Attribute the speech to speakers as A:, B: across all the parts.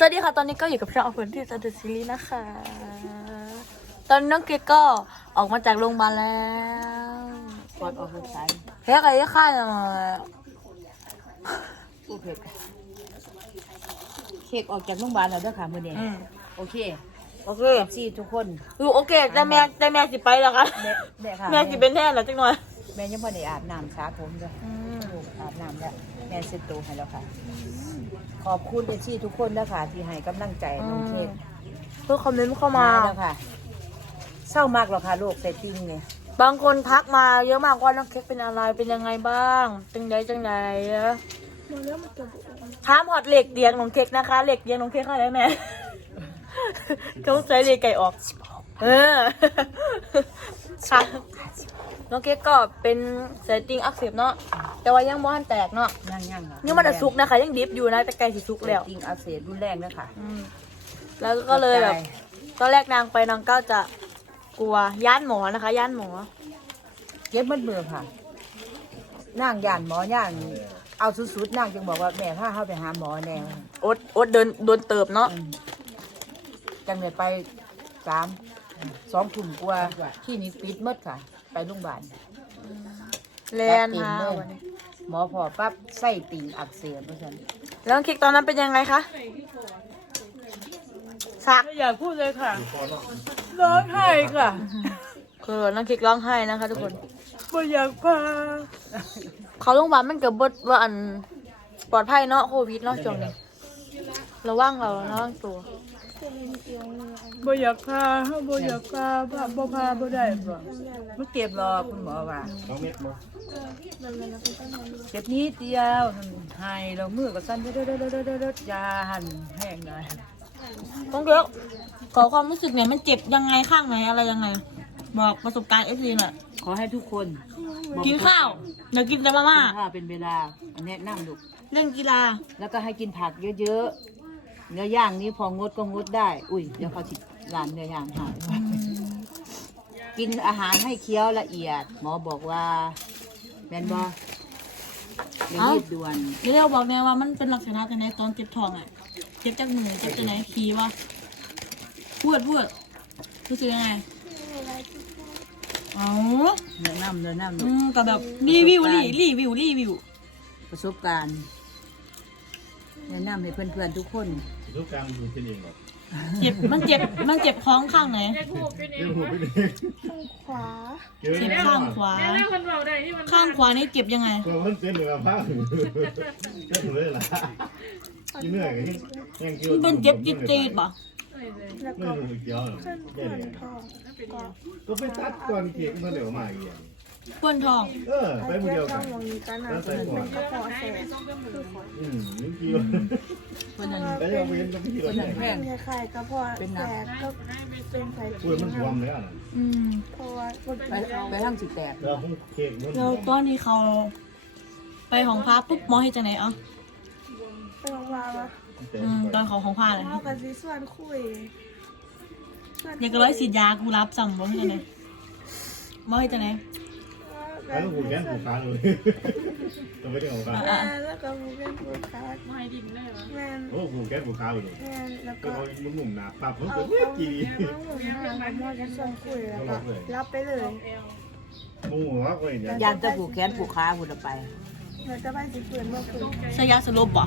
A: สวัสดีค่ะ ตอนนี้ก็อยู่กับช่องออฟเฟนที่สตูดิซีรีส์นะคะ ตอนนี้น้องเกดก็ออกมาจากโรงพยาบาลแล้ว
B: ก่อนออกพรรษา
A: เฮ้ยใครค่ายหน่อย
B: ผู้เผ็ดเค้กออกจากโรงพยาบาลแล้วเด้อค่ะมื้อนี้
A: อืม
B: โอเค
A: โอเค
B: ซี่ทุกคน
A: อยู่โอเคแต่แม่แต่แม่สิไปแล้วคะ
B: แม่แม่ค่ะ
A: แม่สิเป็นแทนแล้วจังหน่อย
B: แม่ยังบ่ได้อาบน้ำสระผมเด้อลูกอาบน้ำแล้วแม่เซ็ตตัวให้แล้วค่ะ ขอบคุณเอชี่ทุกคนนะคะที่ให้กำลังใจน้องเค้ก
A: เพื่อคอมเมนต์เข้ามา
B: แล้วค่ะเศร้ามากหรอกค่ะโรคเซตติ้งเนี่ย
A: บางคนทักมาเยอะมากว่าน้องเค้กเป็นอะไรเป็นยังไงบ้าง จังใดจังใดอะถามฮอตเหล็กเดียงน้องเค้กนะคะเหล็กเดียงน้องเค้กเข้าได้ไหมเขาใส่เหล็กไก่ออก เออค่ะ น้องเค้กก็เป็นเซตติ้งอักเสบเนาะแต่ว่ายังบ่ทันแตกเนาะ
B: ยังยังๆค่ะ
A: ยังมันจะสุกนะคะ ยังดิบอยู่นะแต่ไก่สิสุกแล้ว
B: เซตติ้งอักเสบรุนแรงนะคะ
A: อืมแล้วก็เลยแบบตอนแรกนางไปนางก็จะกลัวย่านหมอนะคะย่านหมอ
B: เจ็บมัดมือค่ะนั่งย่านหมอย่านเอาสุดๆนั่งจึงบอกว่าแม่พาเข้าไปหาหมอแน่
A: อดอดเดินโดนเติบเนาะ
B: อืมจังเลยไปสามสองทุ่มกว่าที่นี่ปิดหมดค่ะไป โรงพยาบาล
A: แลนหาวันนี้
B: หมอพอปั๊บไส้ติ่งอักเสบเพราะฉะนั้น
A: แล้วน้องเค้กตอนนั้นเป็นยังไงคะสัก
B: อยากพูดเลยค่ะร้องไห้ค่ะ
A: คือน้องเค้กร้องไห้นะคะ ทุกคน
B: ไม่อยากพา
A: เขาโรงพยาบาลมันเกิดบดว่าอันปลอดภัยเนาะโควิดเนาะช่วงนี้ระวังเราระวังตัว
B: ไม่อยากพาไม่อยากพาพาบ่พาบ่ได้บ่ไม่เก็บหรอกคุณหมอว่า
C: น้องเม็ดมั้
B: เจ็บนิดเดียวไห้เรามือก็สั่นเด้อเด้อเด้อเด้อเด้อยาหันแห้งเลย
A: น้องเค้กขอความรู้สึกเนี่ยมันเจ็บยังไงข้างไหนอะไรยังไง บอกประสบการณ์เอฟซีหน่อย
B: ขอให้ทุกคนกิ
A: นข้าวเดี๋ยวกินแต่มาม่า
B: เป็นเวลาแนะนำลูก
A: เล่นกีฬา
B: แล้วก็ให้กินผักเยอะๆ เนื้อย่างนี้พองดก็งดได้ อุ้ยเดี๋ยวเขาจิร้านเนื้อย่างหายกินอาหารให้เคี้ยวละเอียด หมอบอกว่าแมนบอเร่งรีบด่วน
A: เดี๋ยวเราบอกแม่ว่ามันเป็นลักษณะจังไหนตอนเจ็บท้องอะเจ็บจากมือเจ็บจากไหนขี้วะพูดพูดรู้สึกยังไงอ๋อ
B: แนะนำแนะนำ
A: อืมกับแบบรีวิวรีรีวิวรีวิว
B: ประสบการณ์แนะนำให้เพื่อนๆทุกคน
C: ทุกกลางดูที่นี่หรอก
A: เจ็บมันเจ็บมันเจ็บท้องข้างไหน
C: เดี๋ยวหูไปดิ
D: ขวา
C: เดี๋ยว
A: เจ็บ
C: เนี่ย
A: ข้างขวาข้างขวานี่เจ็บยังไง
C: ตัวมันเต็มเลยมาพังก็ถูกเลยล่ะกินเนื้อกันยังเกี่ยว
A: มันเป็นเจ็บจี๊ดจี๊ดป่ะ
D: แล้ว
C: เนื้
D: ก็
C: อเกี่ยว
D: ขึ้น
C: ได้
D: ผ่าน
C: เลย
D: ทองก็
C: ก็ไปตัดก่อนเกี่ยวมันเดี๋ยวมาอีกอย่าง
A: ปวดท้อง
C: เออไปหมด
D: เทีย
C: เดี
D: บ
C: ยวกั
D: กันนมองนี้กันนะเป็นกระเพาะแสบคือขอ
C: อืมนี่เกี่ยว
B: คนนั้น
C: แล้วยังเว้นต้องที่
B: คน
C: เรา
B: นั้นแพ
D: เป็
B: ง
D: นคล้ายๆกระเพาะแสบก็เป็นไฟ
C: พูดมันรวมเลยอะ
A: อืม
D: เพราะว่าคน
B: ไปไปทั้งสิแตก
C: เราคงเค้กมัน
A: แล้วตอนนี้เขา ไปของพระปุ๊บหมอให้จังไหนเอะ
D: ไปโรงพยาบาลวะ
A: อืมตอนเขาของพระเลย
D: เข้ากันซิส่วนคุย
A: อยากจะร้อยฉีดยากูรับสั่งบ่ให้จังไหนหมอให้จังไหน
C: แล้วหูแก้มหูขาเลยต้องไปเรื่องของการ
D: แม่แล้วก็มูเป็นผู้ค้าไม่ดินเลยเหรอแม่
C: โอ้หูแก้มหูขาเลย
D: แม่แล้ว
C: ก็
D: ก็
C: เอาหนุ่มหนาปับมัน
D: เอา
C: เกิด
D: เอา
C: กี่
D: เอาหมุนมาแล้วมอจะส่วนคุยแล้วก็รับไปเลย
C: มูว่าก็อย่าง
B: ยานจะผูกแขนผูกขาหุ่นไป
D: แล้วจะไปสิเปื่อนบ่คุย
A: ใช้ยาสลบบ่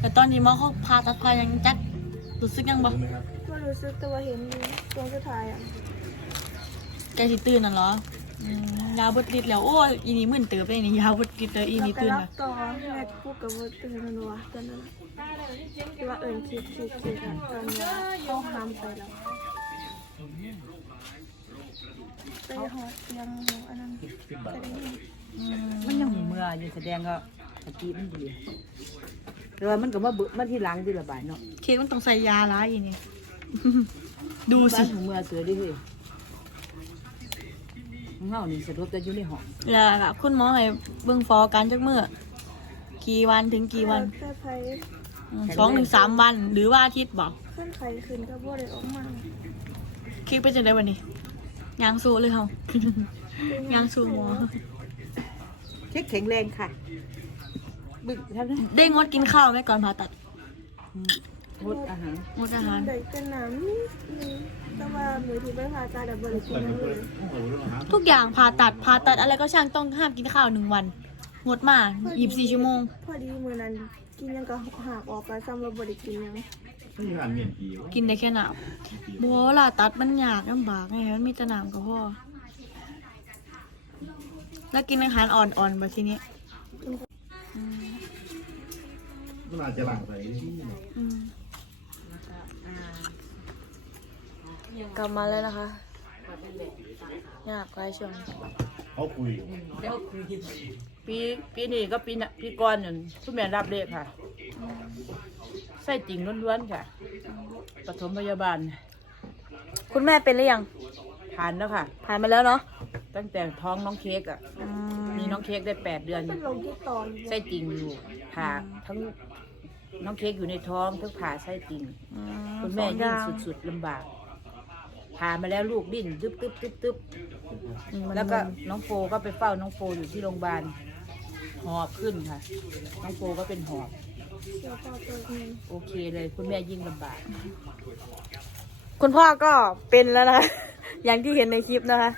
A: แต่ตอนนี้หมอเขาพาตัดพายังจัดรู้สึกยังบ่
D: ก็รู้สึกแต่ว่าเห็นอยู่ตรงสุดท้ายอะ
A: แกสิตื่นน่ะเหรอ อืมยาบดฤทธิ์แล้วโอ้ยอีนี่มึนเติบเลยนี่ยาบดฤทธิ์เลยอี
D: เรา
A: นี่
D: ไป
A: ตื่น
D: รับ
A: แล้ว
D: ต่อแม่พูดกับว่าตื่นมันวะตอนนั้นที่ว่าเอิญคิดคิดคิดตอนนี้เขาห้ามไปแล้วไปหอเตียงอันนั้นไปได้ยิน
A: อืม
B: มันยังมีเมื่ออยู่แสดงก็สติมันดีแต่ว่ามันก็มาเบิดมาที่หลังที่ระบายเนาะ
A: เค้กมันต้องใส่ยาร้ายอีนี่ ดู
B: บ้า
A: สิ
B: นของเมื่อเสือดิเฮ้ย ของเฮานี่สรุปแต่อยู่ในห้อง
A: แล้วค่ะคุณหมอให้เบิ่งฟอการจักมื้อกี่วันถึงกี่วัน
D: แค่ไฟ
A: อืมสองถึงสามวันหรือว่าอาทิตย์บอก
D: ขึ้นไฟขึ้นก็บ่ได้ออกมา
A: เค้กเป็นจังไดวันนี้ยางสู้เลยเฮายางสู้หมอ
B: เช็คแข็งแรงค่ะ บึกเท่านั้น
A: ได้งดกินข้าวไหมก่อนผ่าตัด
B: อืม งดอาหาร
A: งดอาหาร
D: เด็กเป็นน้ำนี่แต่ว่ามือที่ไปผ่าตาดับบริกิน
C: เปิด
D: นั่น
C: เปิ
D: เล
C: ด
D: ย
C: เปิดรู้หา
A: ทุกอย่างผ่าตัดผ่าตัดอะไรก็ช่างต้องห้ามกินข้าวหนึ่งวัน งดมายีบสี่ชั่วโมง
D: พอดีมือนั้นกินยังก็หักออกไปซ้ำเราบริกินยัง
C: ที่ผ่านเมียนปี
A: กินได้แค่น้ำบัวล่ะตัดมันยากลำบากไงมันมีแต่น้ำก็พอแล้วกินอาหารอ่อนๆแบบทีนี้
C: มันอาจจะหลังใส่
A: อืม กลับมาแล้วนะคะยากไรช่วงนี้
C: เขาคุย
B: ปีปีนี้ก็ปีน่ะปีก่อนนั่นคุณแม่รับเลขค่ะไส้ติ่งล้วนๆค่ะปฐมพยาบาล
A: คุณแม่เป็นหรือยัง
B: ผ่านแล้วค่ะ
A: ผ่านมาแล้วเนาะ
B: ตั้งแต่ท้องน้องเค้กอะ
A: อื
B: มีน้องเค้กได้แปดเดือน
D: เป็นลงที่ตอน
B: ไส้ติ่งอยู่ผ่าทั้ง น้องเค้กอยู่ในท้องทั้งผ่าไส้ติ่ง
A: อื
B: คุณแม่
A: สองอ
B: ยิ่ง
A: ย่าง
B: สุดๆลำบากผ่ามาแล้วลูกดิ้นตึ๊บตึ๊บตึ๊บตึ๊บ
A: อืมมัน
B: แล้วก็น้องโฟก็ไปเฝ้าน้องโฟอยู่ที่โรงพยาบาลหอบขึ้นค่ะ น้องโฟก็เป็นหอบ
D: เดี๋ยวพอตัวเอง
B: โอเคเลย คุณแม่ยิ่งลำบาก
A: คุณพ่อก็เป็นแล้วนะคะ อย่างที่เห็นในคลิปนะคะ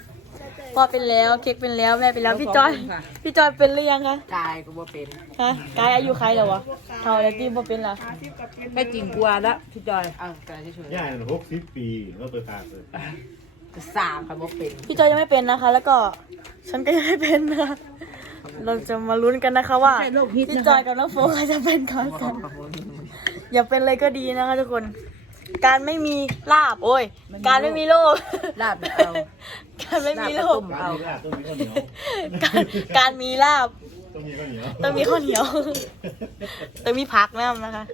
A: พ่อเป็นแล้วเค้กเป็นแล้วแม่เป็นแล้วพี่จอย
B: ค่ะ
A: พี่จอยเป็นหรือยังคะ
B: กายก็ว่าเป็น
A: ฮะกายอายุใครแล้ววะเท่าแล้วที่บ่เป็นละ
B: แม่จริงกลัวละพี่จอยอ้าวกายเฉย
C: ย่าหกสิบปีแล้วไปผ่าเลย
B: สามค่ะว่าเป็น
A: พี่จอยยังไม่เป็นนะคะ แล้วก็ฉันก็ยังไม่เป็นนะคะเราจะมาลุ้นกันนะคะว่า
B: ใช่โรคพิษ
A: พี่
B: นะ
A: จ
B: คะ
A: อยกับน้องโฟกจะเป็นก่อนกันอย่าเป็นเลยก็ดีนะคะทุกคน การไม่มีลาบโอ้ย การไม่มีโรค
B: ลาบเอา
A: การไม่มีโรค
C: การมีลาบต้องมีข้าวเหนียว
A: การการมีลาบ
C: ต้องมีข้าวเหนียว
A: ต้องมีข้าวเหนียวต้องมีผักน้ำนะคะ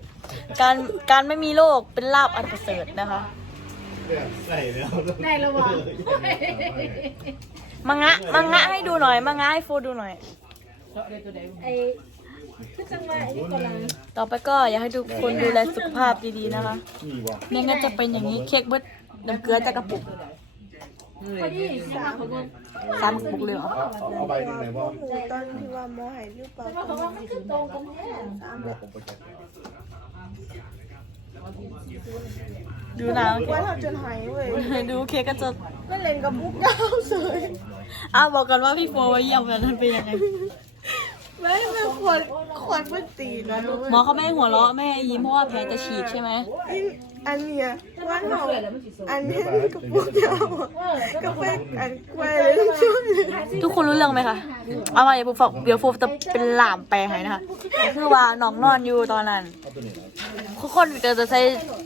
A: การการไม่มีโรคเป็นลาบอันประเสริฐนะคะ
C: ใส่แล้ว
B: ได้แล้ววะ
A: มังงะมังงะให้ดูหน่อยมังงะให้โฟดูหน่อย ต่อไปก็อยากให้ทุกคนดูแลสุขภาพดีๆนะคะ
C: มีบ่
A: ไม่งั้นจะเป็นอย่างนี้เค้กเบิดน้ำเกลือจากกระปุกสามกระปุกเลยเหรอ
C: เอาใบหนึ่งไหนบ่
D: หมูตอนที่ว่าหมอใหายหรือเปล่าเพราะว่ามันคือตรงกันแน่สาม
C: บอกผมไปจัด
A: ดูหนะ
D: ว่าเราจนหายเว้ย
A: ดูเค้กก็จะ
D: ไม่เล่นกับมุกดาวเลย
A: อ้าวบอกกันว่าพี่โฟไว้เยี่ยมแบบนั้นเป็นยังไง
D: ไม่ไม่ควรควรเพิ่งตีนะลูก
A: หมอเขาไม่ให้หัวเราะไม่ให้ยิ้มเพราะว่าแผลจะฉีกใช่ไหม
D: อินอันเนี้ยว่าเราอันเนี้ยกับมุกดาวอะก็เป็นอันกล้วยเลยช่วงนี้
A: ทุกคนรู้เรื่องไหมคะเอามาเดี๋ยวฟูฝากเดี๋ยวฟูจะเป็นหลามแปลให้นะคะคือว่าน้องนอนอยู่ตอนนั้น
C: เอาตัวนี้นะ
A: ทุกคนจะจะใช้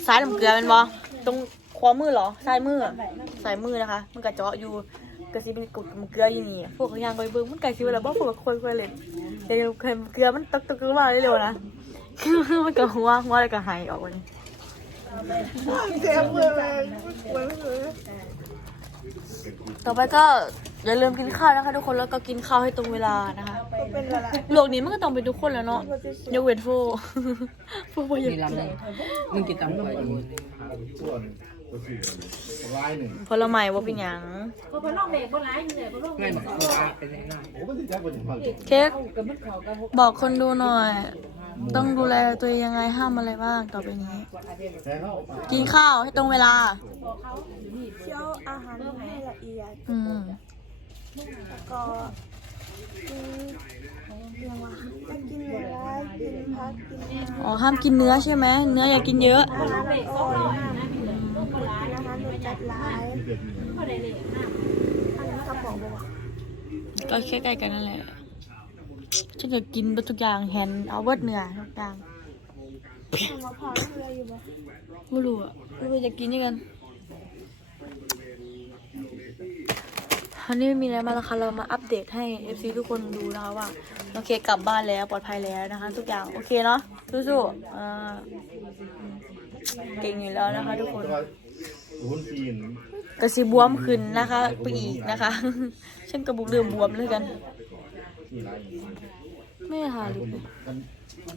A: สายน้ำเกลือเป็นบ่ตรงขวามือเหรอซ้ายมืออะซ้ายมือนะคะ มันกระเจาะอยู่ กระซิเป็นกุดเกลืออยู่นี่พวกเขายางไปเบิ่งมันไก่ซิวแล้วบ่พวกคุยคุยเลยเดี๋ยวเค็มเกลือมันตกตกมาเร็วๆนะมันก็หัวหัวแล้วก็หายออกไป
D: เจ็บเลยกล้
A: ต่อไปก็อย่าลืมกินข้าวนะคะ ทุกคนแล้วก็กินข้าวให้ตรงเวลานะคะโลกนี้มันก็ต้องเป็นทุกคนแล้วเนาะยกเว้นโฟูฟูบ่อยากกิน
B: มึงกินตำก่อน
C: ส่วนก็คือ ร้ายหนึ่ง
A: ผลไม้ว่าเป็นหยัง
C: โอ้ไม่ใช่จักรเป็นมัน
A: เค้กบอกคนดูหน่อย ต้องดูแลตัวเองยังไงห้ามอะไรบ้างต่อไปนี้
C: แต่เขา
A: กินข้าวให้ตรงเวลา
D: เคี่ยวอาหารให้ละเอียด
A: อืม
D: แล้วก็กินเรียกว่าจะกินเนื้อร้ายกินพักกินน้
A: อ๋อห้ามกินเนื้อใช่ไหมเนื้ออย่ากินเยอะำ
D: อาหารอ่อนกินอาหารรสจัดร้าย
C: เดือดอยู่
D: อันนี้กระป๋องบอกว่า
A: ก็แค่ใกล้กันนั่นแหละฉันก็กินไปทุกอย่างแฮนเอาเบิดเนื้อทุกอย่าง
D: ทำมะพร้าวเพื่ออยู่บ่
A: ไม่รู้อะไม่รู้จะกินยังไงอันนี้ไม่มีอะไรมาแล้วค่ะเรามาอัปเดตให้ FC ทุกคนดูนะคะว่าโอเคกลับบ้านแล้วปลอดภัยแล้วนะคะ ทุกอย่างโอเคเนาะสู้ๆอ่า เก่งอยู่แล้วนะคะ ทุกคน
C: แต่ว่าหุ้นจีน
A: กระสีบวมขึ้นนะคะไปอีกนะคะ ฉันกระบุกเริ่มบวมเลยกัน
C: นี่ไร
A: ไม่ค่ะ
C: คนมัน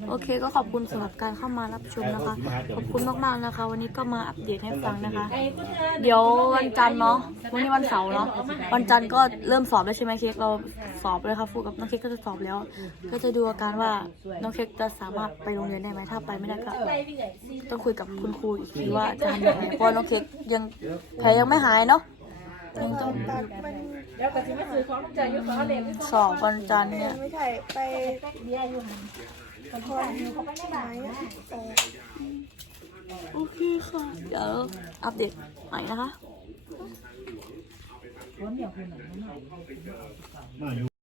A: โอเคก็ขอบคุณสำหรับการเข้ามารับชมนะคะ ขอบคุณมากๆนะคะ วันนี้ก็มาอัปเดตให้ฟังนะคะ เดี๋ยววันจันทร์เนาะวันนี้วันเสาร์เนาะวันจันทร์ก็เริ่มสอบแล้วใช่ไหมเค้กเราสอบเลยค่ะฟูกับน้องเค้กก็จะสอบแล้ว ก็จะดูอาการว่าน้องเค้กจะสามารถไปโรงเรียนได้ไหมถ้าไปไม่ได้ก็ต้องคุยกับคุณครูอีกทีว่าจะทำยังไงเพราะว่าน้องเค้กยังแผลยังไม่หายเนาะยังต้อง
D: ตัดมัน
A: สอบวันจันทร์เนี่ย
D: ไม่ใช่ไป พรไม้อะออก
A: โอเคค่ะ เดี๋ยวอัปเดตใหม่นะคะ
C: มาอยู่